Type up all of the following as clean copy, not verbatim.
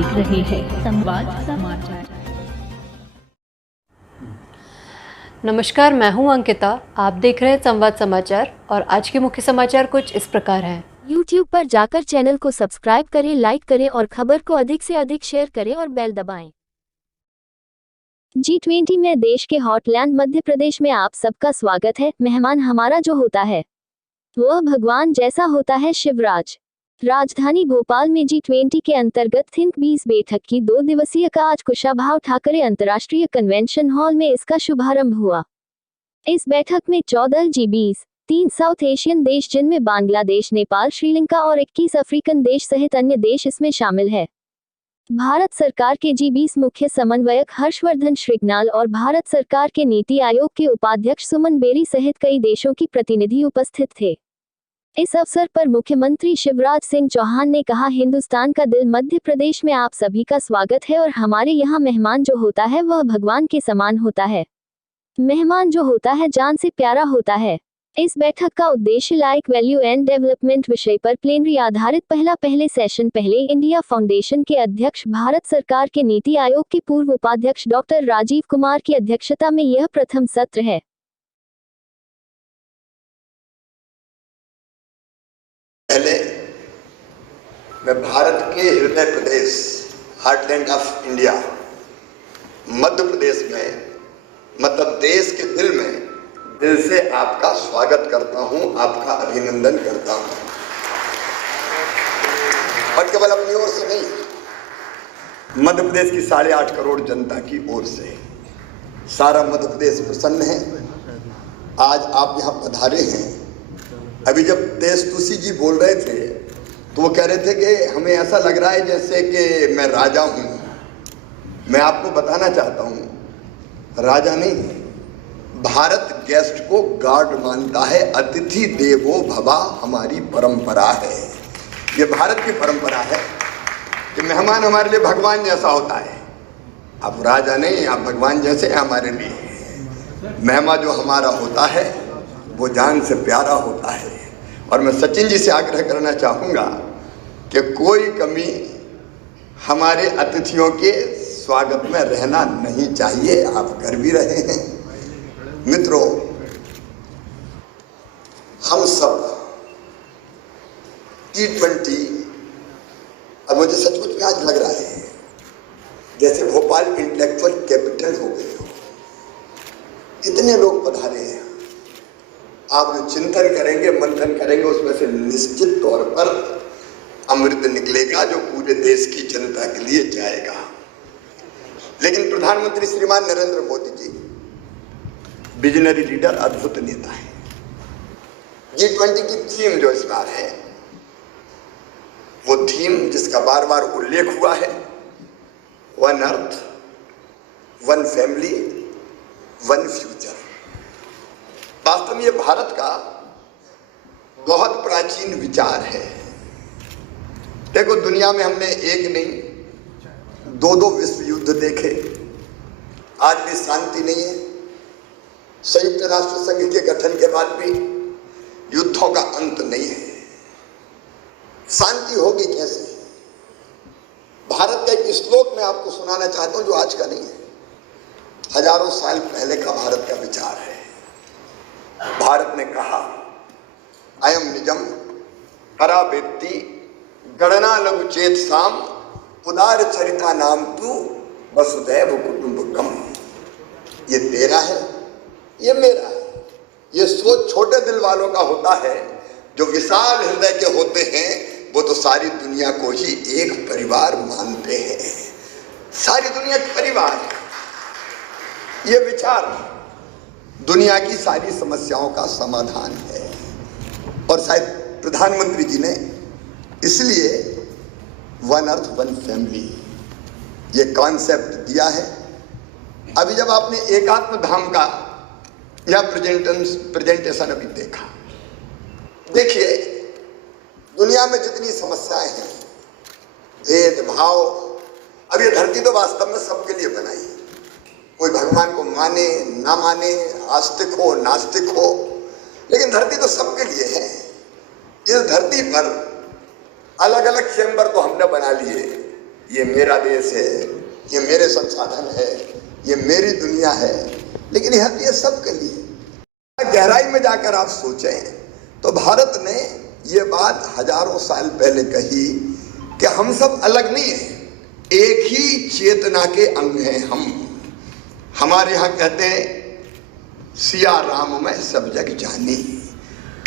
देख रहे हैं संवाद समाचार। नमस्कार, मैं हूं अंकिता। आप देख रहे हैं संवाद समाचार और आज के मुख्य समाचार कुछ इस प्रकार हैं। YouTube पर जाकर चैनल को सब्सक्राइब करें, लाइक करें और खबर को अधिक से अधिक शेयर करें और बेल दबाएं। G20 में देश के हॉटलैंड मध्य प्रदेश में आप सबका स्वागत है। मेहमान हमारा जो होता है वह भगवान जैसा होता है। शिवराज। राजधानी भोपाल में G20 के अंतर्गत थिंक 20 बैठक की 2 दिवसीय का आज कुशाभाऊ ठाकरे अंतर्राष्ट्रीय कन्वेंशन हॉल में इसका शुभारंभ हुआ। इस बैठक में 14 G20, 3 साउथ एशियन देश जिनमें बांग्लादेश, नेपाल, श्रीलंका और 21 अफ्रीकन देश सहित अन्य देश इसमें शामिल है। भारत सरकार के G20 मुख्य समन्वयक हर्षवर्धन श्रृंगलाल और भारत सरकार के नीति आयोग के उपाध्यक्ष सुमन बेरी सहित कई देशों की प्रतिनिधि उपस्थित थे। इस अवसर पर मुख्यमंत्री शिवराज सिंह चौहान ने कहा, हिंदुस्तान का दिल मध्य प्रदेश में आप सभी का स्वागत है और हमारे यहाँ मेहमान जो होता है वह भगवान के समान होता है। मेहमान जो होता है जान से प्यारा होता है। इस बैठक का उद्देश्य लाइक वैल्यू एंड डेवलपमेंट विषय पर प्लेनरी आधारित पहले सेशन पहले इंडिया फाउंडेशन के अध्यक्ष, भारत सरकार के नीति आयोग के पूर्व उपाध्यक्ष डॉक्टर राजीव कुमार की अध्यक्षता में यह प्रथम सत्र है। पहले मैं भारत के हृदय प्रदेश, heartland of India, Madhya Pradesh में, मतलब देश के दिल में, दिल से आपका स्वागत करता हूं, आपका अभिनंदन करता हूं। और केवल अपनी ओर से नहीं, मध्य प्रदेश की 8.5 करोड़ जनता की ओर से सारा मध्य प्रदेश प्रसन्न है। आज आप यहां पधारे हैं। अभी जब तेज तुलसी जी बोल रहे थे तो वो कह रहे थे कि हमें ऐसा लग रहा है जैसे कि मैं राजा हूं। मैं आपको बताना चाहता हूं, राजा नहीं, भारत गेस्ट को गॉड मानता है। अतिथि देवो भवा हमारी परंपरा है। ये भारत की परंपरा है कि मेहमान हमारे लिए भगवान जैसा होता है। आप राजा नहीं, आप भगवान जैसे हैं हमारे लिए। मेहमान जो हमारा होता है वो जान से प्यारा होता है। और मैं सचिन जी से आग्रह करना चाहूँगा कि कोई कमी हमारे अतिथियों के स्वागत में रहना नहीं चाहिए। आप कर भी रहे हैं। मित्रों, हम सब G20, अब मुझे सचमुच में आज लग रहा है जैसे भोपाल इंटेलेक्चुअल कैपिटल हो गई हो। इतने लोग पधारे हैं। आप जो चिंतन करेंगे, मंथन करेंगे, उसमें से निश्चित तौर पर अमृत निकलेगा जो पूरे देश की जनता के लिए जाएगा। लेकिन प्रधानमंत्री श्रीमान नरेंद्र मोदी जी विजनरी लीडर, अद्भुत नेता है। G20 की थीम जो इस बार है वो थीम जिसका बार बार उल्लेख हुआ है, one earth, one family, one future. वास्तव में ये भारत का बहुत प्राचीन विचार है। देखो, दुनिया में हमने एक नहीं 2 विश्व युद्ध देखे, आज भी शांति नहीं है। संयुक्त राष्ट्र संघ के गठन के बाद भी युद्धों का अंत नहीं है। शांति होगी कैसे? भारत का एक श्लोक मैं आपको सुनाना चाहता हूं जो आज का नहीं है, हजारों साल पहले का भारत का विचार है। भारत ने कहा, अयम निजम हरा व्यक्ति गणना लघु चेत साम उदार चरिता नाम तू वसुदैव कुटुंबकम। ये तेरा है, ये मेरा है। ये सोच छोटे दिल वालों का होता है। जो विशाल हृदय के होते हैं वो तो सारी दुनिया को ही एक परिवार मानते हैं। सारी दुनिया एक परिवार है। ये विचार दुनिया की सारी समस्याओं का समाधान है। और शायद प्रधानमंत्री जी ने इसलिए वन अर्थ वन फैमिली ये कॉन्सेप्ट दिया है। अभी जब आपने एकात्म धाम का यह प्रेजेंटेशन अभी देखा, देखिए दुनिया में जितनी समस्याएं हैं, भेदभाव, अब ये धरती तो वास्तव में सबके लिए बनाई है। कोई भगवान को माने ना माने, आस्तिक हो नास्तिक हो, लेकिन धरती तो सबके लिए है। इस धरती पर अलग अलग चैम्बर तो हमने बना लिए, ये मेरा देश है, ये मेरे संसाधन है, ये मेरी दुनिया है, लेकिन ये सबके लिए। गहराई में जाकर आप सोचें तो भारत ने ये बात हजारों साल पहले कही कि हम सब अलग नहीं हैं, एक ही चेतना के अंग हैं हम। हमारे यहाँ कहते हैं सिया राम में सब जग जानी।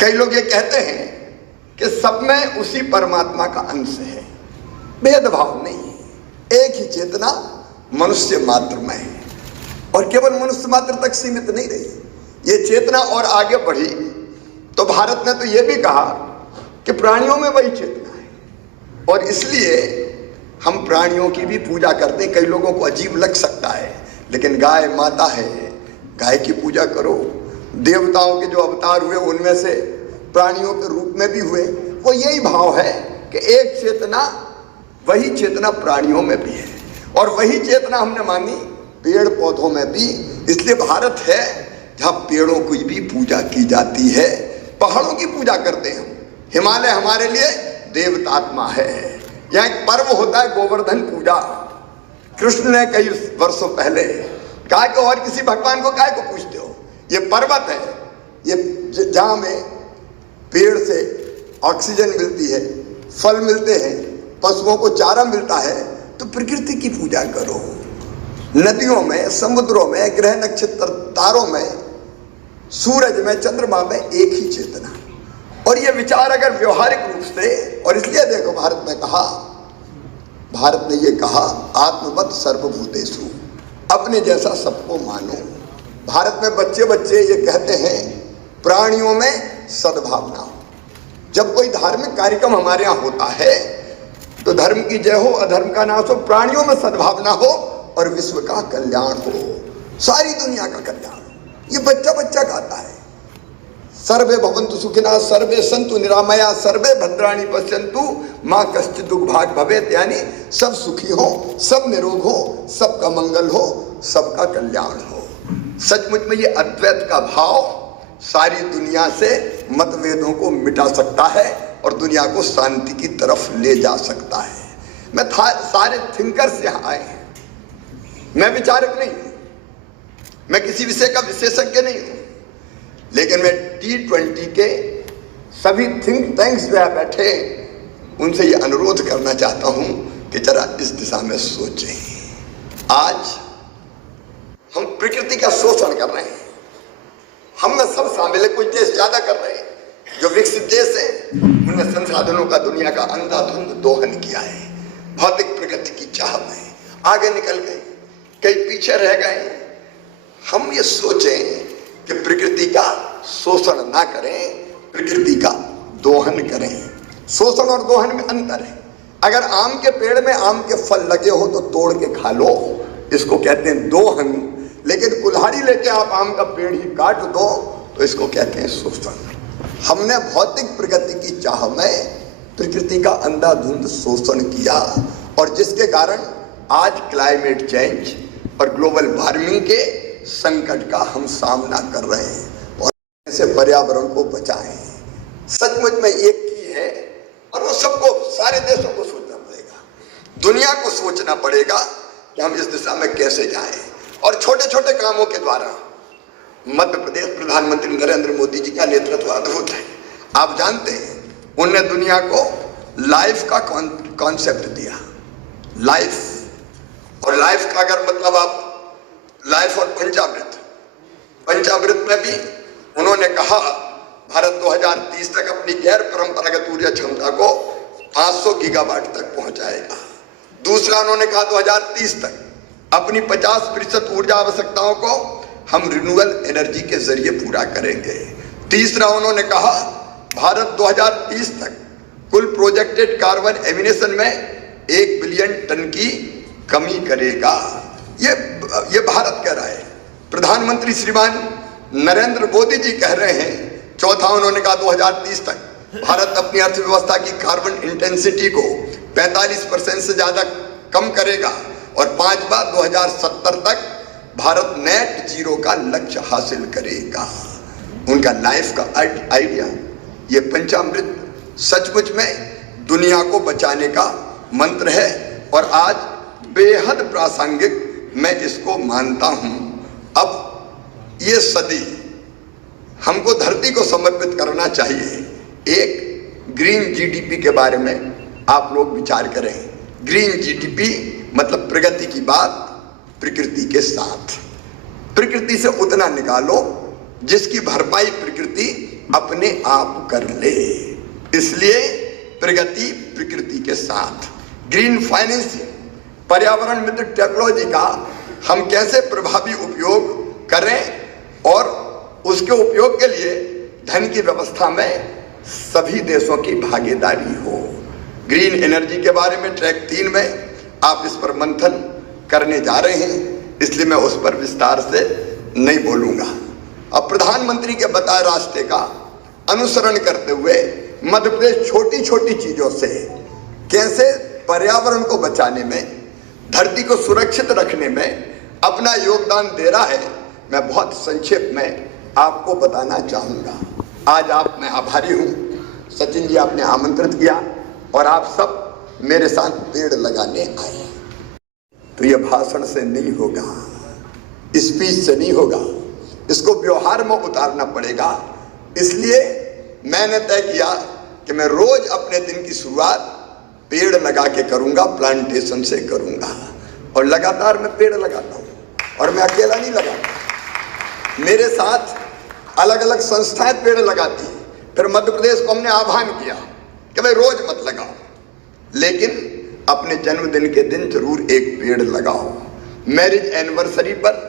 कई लोग ये कहते हैं कि सब में उसी परमात्मा का अंश है, भेदभाव नहीं है, एक ही चेतना मनुष्य मात्र में है। और केवल मनुष्य मात्र तक सीमित नहीं रही, ये चेतना और आगे बढ़ी तो भारत ने तो ये भी कहा कि प्राणियों में वही चेतना है, और इसलिए हम प्राणियों की भी पूजा करते हैं। कई लोगों को अजीब लग सकता है, लेकिन गाय माता है, गाय की पूजा करो। देवताओं के जो अवतार हुए उनमें से प्राणियों के रूप में भी हुए, वो यही भाव है कि एक चेतना, वही चेतना प्राणियों में भी है, और वही चेतना हमने मानी पेड़ पौधों में भी। इसलिए भारत है जहाँ पेड़ों की भी पूजा की जाती है, पहाड़ों की पूजा करते हैं हम। हिमालय हमारे लिए देवतात्मा है। यहाँ एक पर्व होता है गोवर्धन पूजा। कृष्ण ने कई वर्षों पहले कहा कि और किसी भगवान को काहे को पूछते हो, ये पर्वत है, ये जहाँ में पेड़ से ऑक्सीजन मिलती है, फल मिलते हैं, पशुओं को चारा मिलता है, तो प्रकृति की पूजा करो। नदियों में, समुद्रों में, ग्रह नक्षत्र तारों में, सूरज में, चंद्रमा में एक ही चेतना। और ये विचार अगर व्यवहारिक रूप से, और इसलिए देखो भारत ने ये कहा आत्मवत सर्वभूतेषु, अपने जैसा सबको मानो। भारत में बच्चे ये कहते हैं प्राणियों में सद्भावना हो। जब कोई धार्मिक कार्यक्रम हमारे यहाँ होता है तो धर्म की जय हो, अधर्म का नाश हो, प्राणियों में सद्भावना हो और विश्व का कल्याण हो, सारी दुनिया का कल्याण हो। ये बच्चा गाता है। सर्वे भवन्तु सुखिनः, सर्वे सन्तु निरामया, सर्वे भद्राणि पश्यन्तु माँ कश्चित् दुर्भाग् भवेत्। यानी सब सुखी हो, सब निरोग हो, सबका मंगल हो, सबका कल्याण हो। सचमुच में ये अद्वैत का भाव सारी दुनिया से मतभेदों को मिटा सकता है और दुनिया को शांति की तरफ ले जा सकता है। मैं सारे थिंकर्स यहाँ आए हैं, मैं विचारक नहीं हूँ, मैं किसी विषय का विशेषज्ञ नहीं हूँ, लेकिन मैं T20 के सभी थिंक टैंक्स में बैठे उनसे ये अनुरोध करना चाहता हूँ कि जरा इस दिशा में सोचें। आज हम प्रकृति का शोषण कर रहे हैं, हम में सब शामिल है। कुछ देश ज्यादा कर रहे हैं, जो विकसित देश है उनमें संसाधनों का दुनिया का अंधाधुंध दोहन किया है। भौतिक प्रगति की चाह में आगे निकल गए, कई पीछे रह गए। हम ये सोचें कि प्रकृति का शोषण ना करें, प्रकृति का दोहन करें। शोषण और दोहन में अंतर है। अगर आम के पेड़ में आम के फल लगे हो तो तोड़ के खा लो, इसको कहते हैं दोहन। लेकिन कुल्हाड़ी लेके आप आम का पेड़ ही काट दो तो इसको कहते हैं शोषण। हमने भौतिक प्रगति की चाह में प्रकृति का अंधाधुंध शोषण किया, और जिसके कारण आज क्लाइमेट चेंज और ग्लोबल वार्मिंग के संकट का हम सामना कर रहे हैं। और ऐसे पर्यावरण को बचाएं। सचमुच में एक की है, और वो सबको, सारे देशों को सोचना पड़ेगा, दुनिया को सोचना पड़ेगा कि हम इस दिशा में कैसे जाएं। और छोटे छोटे कामों के द्वारा मध्य प्रदेश प्रधानमंत्री नरेंद्र मोदी जी का नेतृत्व अद्भुत है। आप जानते हैं उन्होंने दुनिया को लाइफ का कॉन्सेप्ट दिया, लाइफ। और लाइफ का अगर मतलब आप लाइफ और पंचामृत में भी उन्होंने कहा भारत 2030 तक अपनी गैर परंपरागत ऊर्जा क्षमता को 500 गीगावाट तक पहुंचाएगा। दूसरा उन्होंने कहा 2030 तक अपनी 50% ऊर्जा आवश्यकताओं को हम रिन्यूएबल एनर्जी के जरिए पूरा करेंगे। तीसरा उन्होंने कहा भारत 2030 तक कुल प्रोजेक्टेड कार्बन एमिशन में 1 बिलियन टन की कमी करेगा। ये भारत कह रहा है, प्रधानमंत्री श्रीमान नरेंद्र मोदी जी कह रहे हैं। चौथा उन्होंने कहा 2030 तक भारत अपनी अर्थव्यवस्था की कार्बन इंटेंसिटी को 45% से ज्यादा कम करेगा, और पांचवा 2070 तक भारत नेट जीरो का लक्ष्य हासिल करेगा। उनका लाइफ का आइडिया, ये पंचामृत सचमुच में दुनिया को बचाने का मंत्र है। और आज बेहद प्रासंगिक मैं इसको मानता हूं। अब ये सदी हमको धरती को समर्पित करना चाहिए। एक ग्रीन जीडीपी के बारे में आप लोग विचार करें। ग्रीन जीडीपी मतलब प्रगति की बात प्रकृति के साथ। प्रकृति से उतना निकालो जिसकी भरपाई प्रकृति अपने आप कर ले। इसलिए प्रगति प्रकृति के साथ। ग्रीन फाइनेंसिंग, पर्यावरण मित्र टेक्नोलॉजी का हम कैसे प्रभावी उपयोग करें और उसके उपयोग के लिए धन की व्यवस्था में सभी देशों की भागीदारी हो। ग्रीन एनर्जी के बारे में ट्रैक 3 में आप इस पर मंथन करने जा रहे हैं, इसलिए मैं उस पर विस्तार से नहीं बोलूंगा। अब प्रधानमंत्री के बताए रास्ते का अनुसरण करते हुए मध्य प्रदेश छोटी छोटी चीजों से कैसे पर्यावरण को बचाने में, धरती को सुरक्षित रखने में अपना योगदान दे रहा है, मैं बहुत संक्षेप में आपको बताना चाहूंगा। आज आप मैं आभारी हूं, सचिन जी आपने आमंत्रित किया और आप सब मेरे साथ पेड़ लगाने आए। तो यह भाषण से नहीं होगा, स्पीच से नहीं होगा, इसको व्यवहार में उतारना पड़ेगा। इसलिए मैंने तय किया कि मैं रोज अपने दिन की शुरुआत पेड़ लगा के करूंगा, प्लांटेशन से करूंगा। और लगातार मैं पेड़ लगाता हूं और मैं अकेला नहीं लगाता, मेरे साथ अलग अलग संस्थाएं पेड़ लगाती हैं। फिर मध्य प्रदेश को हमने आह्वान किया कि भाई रोज मत लगाओ, लेकिन अपने जन्मदिन के दिन जरूर एक पेड़ लगाओ। मैरिज एनिवर्सरी पर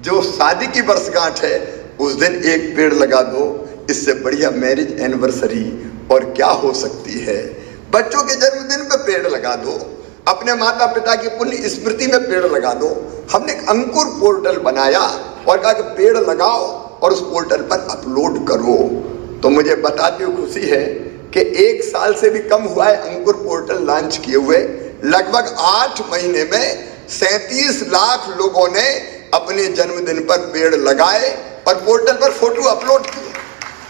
जो शादी की वर्षगांठ है उस दिन एक पेड़ लगा दो। इससे बढ़िया मैरिज एनिवर्सरी और क्या हो सकती है। बच्चों के जन्मदिन पे पेड़ लगा दो, अपने माता पिता की पुण्य स्मृति में पेड़ लगा दो। हमने एक अंकुर पोर्टल बनाया और कहा कि पेड़ लगाओ और उस पोर्टल पर अपलोड करो। तो मुझे बताते हुए खुशी है कि 1 साल से भी कम हुआ है अंकुर पोर्टल लॉन्च किए हुए। लगभग 8 महीने में 37 लाख लोगों ने अपने जन्मदिन पर पेड़ लगाए और पोर्टल पर फोटो अपलोड किए।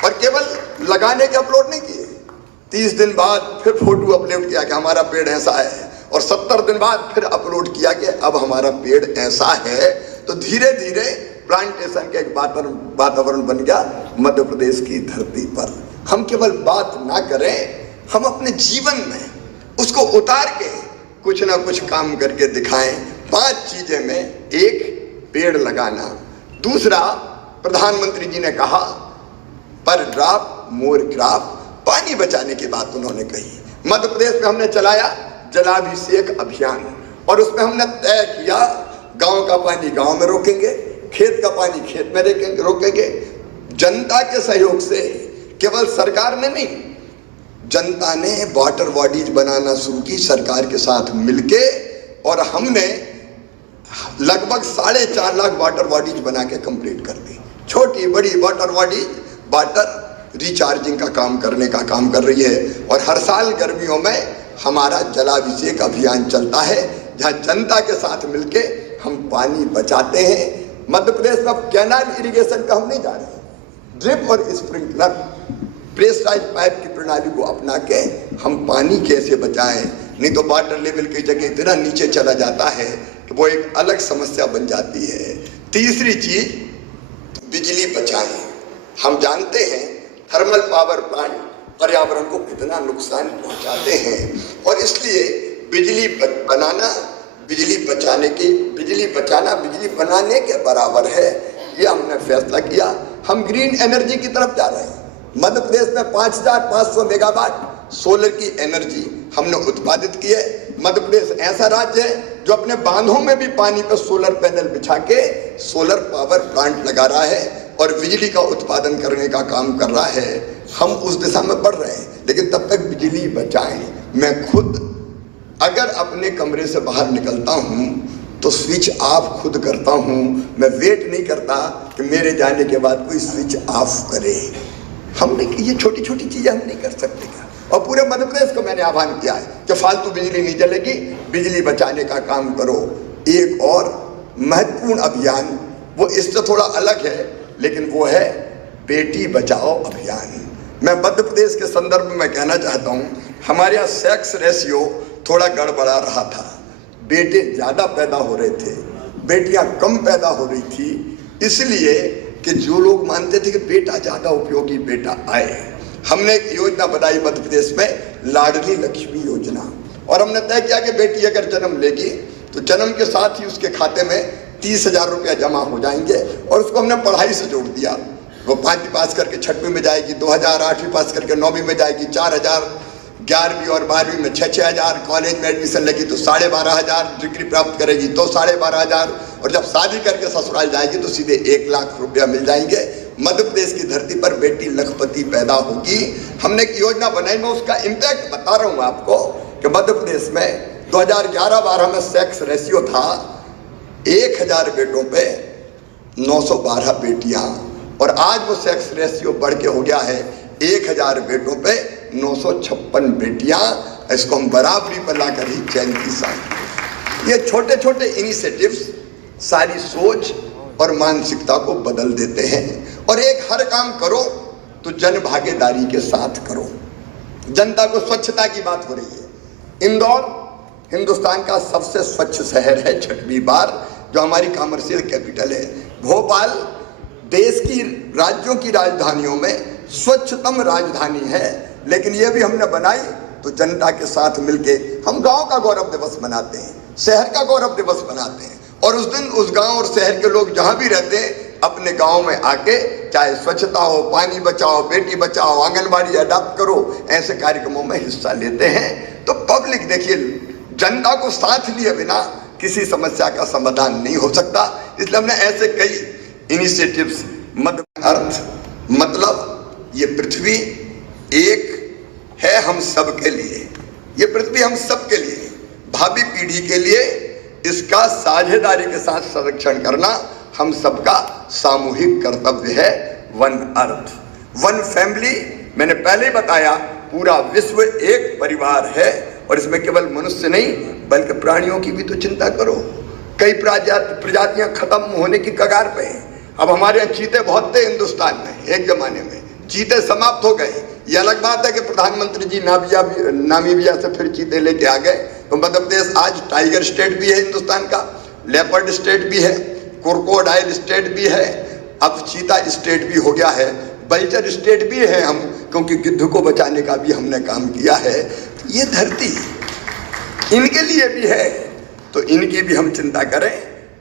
और केवल लगाने के अपलोड नहीं किए, 30 दिन बाद फिर फोटो अपलोड किया कि हमारा पेड़ ऐसा है, और 70 दिन बाद फिर अपलोड किया कि अब हमारा पेड़ ऐसा है। तो धीरे धीरे प्लांटेशन का एक वातावरण बन गया मध्य प्रदेश की धरती पर। हम केवल बात ना करें, हम अपने जीवन में उसको उतार के कुछ ना कुछ काम करके दिखाएं। 5 चीजें में, एक पेड़ लगाना, दूसरा प्रधानमंत्री जी ने कहा पर ड्रॉप मोर क्रॉप, पानी बचाने की बात उन्होंने कही। मध्य प्रदेश में हमने चलाया जलाभिषेक अभियान और उसमें हमने तय किया गांव का पानी गांव में रोकेंगे, खेत का पानी खेत में रोकेंगे। जनता के सहयोग से, केवल सरकार ने नहीं, जनता ने वाटर बॉडीज बनाना शुरू की सरकार के साथ मिलके, और हमने लगभग 4.5 लाख वाटर बॉडीज बना के कंप्लीट कर दी। छोटी बड़ी वाटर बॉडीज वाटर रिचार्जिंग का काम करने का काम कर रही है। और हर साल गर्मियों में हमारा जलाभिषेक अभियान चलता है, जहां जनता के साथ मिलके हम पानी बचाते हैं। मध्य प्रदेश में अब कैनाल इरिगेशन पे हम नहीं जा रहे, ड्रिप और स्प्रिंकलर प्रेशराइज पाइप की प्रणाली को अपना के हम पानी कैसे बचाएं। नहीं तो वाटर लेवल की जगह इतना नीचे चला जाता है कि वो एक अलग समस्या बन जाती है। तीसरी चीज, बिजली बचाएं। हम जानते हैं थर्मल पावर प्लांट पर्यावरण को कितना नुकसान पहुंचाते हैं, और इसलिए बिजली बनाना बिजली बचाना बिजली बनाने के बराबर है। ये हमने फैसला किया। हम ग्रीन एनर्जी की तरफ जा रहे हैं। मध्य प्रदेश में 5500 मेगावाट सोलर की एनर्जी हमने उत्पादित की है। मध्य प्रदेश ऐसा राज्य है जो अपने बांधों में भी पानी पर सोलर पैनल बिछा के सोलर पावर प्लांट लगा रहा है और बिजली का उत्पादन करने का काम कर रहा है। हम उस दिशा में बढ़ रहे हैं, लेकिन तब तक बिजली बचाएं। मैं खुद अगर अपने कमरे से बाहर निकलता हूं तो स्विच ऑफ खुद करता हूं। मैं वेट नहीं करता कि मेरे जाने के बाद कोई स्विच ऑफ करे। हमने ये छोटी छोटी चीजें हम नहीं कर सकते क्या? और पूरे मध्य प्रदेश को मैंने आह्वान किया है कि फालतू बिजली नहीं चलेगी, बिजली बचाने का काम करो। एक और महत्वपूर्ण अभियान, वो इससे थोड़ा अलग है, लेकिन वो है बेटी बचाओ अभियान। मैं मध्य प्रदेश के संदर्भ में कहना चाहता हूँ, हमारे यहाँ सेक्स रेशियो थोड़ा गड़बड़ा रहा था। बेटे ज्यादा पैदा हो रहे थे, बेटियां कम पैदा हो रही थी, इसलिए कि जो लोग मानते थे कि बेटा ज्यादा उपयोगी बेटा आए, हमने एक योजना बनाई मध्य प्रदेश में, लाडली लक्ष्मी योजना। और हमने तय किया कि बेटी अगर जन्म लेगी तो जन्म के साथ ही उसके खाते में 30,000 रुपया जमा हो जाएंगे। और उसको हमने पढ़ाई से जोड़ दिया। वो 5वीं पास करके 6वीं में जाएगी 2,000, 8वीं पास करके 9वीं में जाएगी 4,000, 11वीं और 12वीं में 6,000, कॉलेज में एडमिशन लगी तो 12,500, डिग्री प्राप्त करेगी तो 12,500, और जब शादी करके ससुराल जाएगी तो सीधे 1 लाख रुपया मिल जाएंगे। मध्य प्रदेश की धरती पर बेटी लखपति पैदा होगी। हमने एक योजना बनाई, मैं उसका इम्पैक्ट बता रहा हूँ आपको कि मध्य प्रदेश में 2011-12 में सेक्स रेशियो था 1,000 बेटों पे 912 बेटियां, और आज वो सेक्स रेशियो बढ़ के हो गया है 1,000 बेटों पे 956 बेटियां। इसको हम बराबरी पर लाकर ही चैन की सांस। ये छोटे छोटे इनिशिएटिव्स सारी सोच और मानसिकता को बदल देते हैं। और एक हर काम करो तो जन भागीदारी के साथ करो। जनता को स्वच्छता की बात हो रही है। इंदौर हिंदुस्तान का सबसे स्वच्छ शहर है 6वीं बार, जो हमारी कमर्शियल कैपिटल है। भोपाल देश की राज्यों की राजधानियों में स्वच्छतम राजधानी है। लेकिन ये भी हमने बनाई तो जनता के साथ मिलके हम गांव का गौरव दिवस मनाते हैं, शहर का गौरव दिवस मनाते हैं। और उस दिन उस गांव और शहर के लोग जहां भी रहते हैं अपने गांव में आके, चाहे स्वच्छता हो, पानी बचाओ, बेटी बचाओ, आंगनबाड़ी अडॉप्ट करो, ऐसे कार्यक्रमों में हिस्सा लेते हैं। तो पब्लिक देखिए, जनता को साथ लिए बिना किसी समस्या का समाधान नहीं हो सकता। इसलिए हमने ऐसे कई इनिशिएटिव्स, अर्थ मतलब ये पृथ्वी एक है हम सब के लिए, ये पृथ्वी हम सब के लिए, भावी पीढ़ी के लिए इसका साझेदारी के साथ संरक्षण करना हम सबका सामूहिक कर्तव्य है। वन अर्थ, वन फैमिली, मैंने पहले ही बताया, पूरा विश्व एक परिवार है। और इसमें केवल मनुष्य नहीं बल्कि प्राणियों की भी तो चिंता करो। कई प्रजातियां खत्म होने की कगार पे हैं। अब हमारे यहाँ चीते बहुत थे हिंदुस्तान में, एक जमाने में चीते समाप्त हो गए। ये अलग बात है कि प्रधानमंत्री जी नामीबिया से फिर चीते लेके आ गए। तो मध्य प्रदेश आज टाइगर स्टेट भी है हिंदुस्तान का, लेपर्ड स्टेट भी है, क्रोकोडाइल स्टेट भी है, अब चीता स्टेट भी हो गया है, बल्चर स्टेट भी है हम, क्योंकि गिद्ध को बचाने का भी हमने काम किया है। ये धरती इनके लिए भी है, तो इनकी भी हम चिंता करें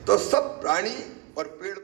तो सब प्राणी और पेड़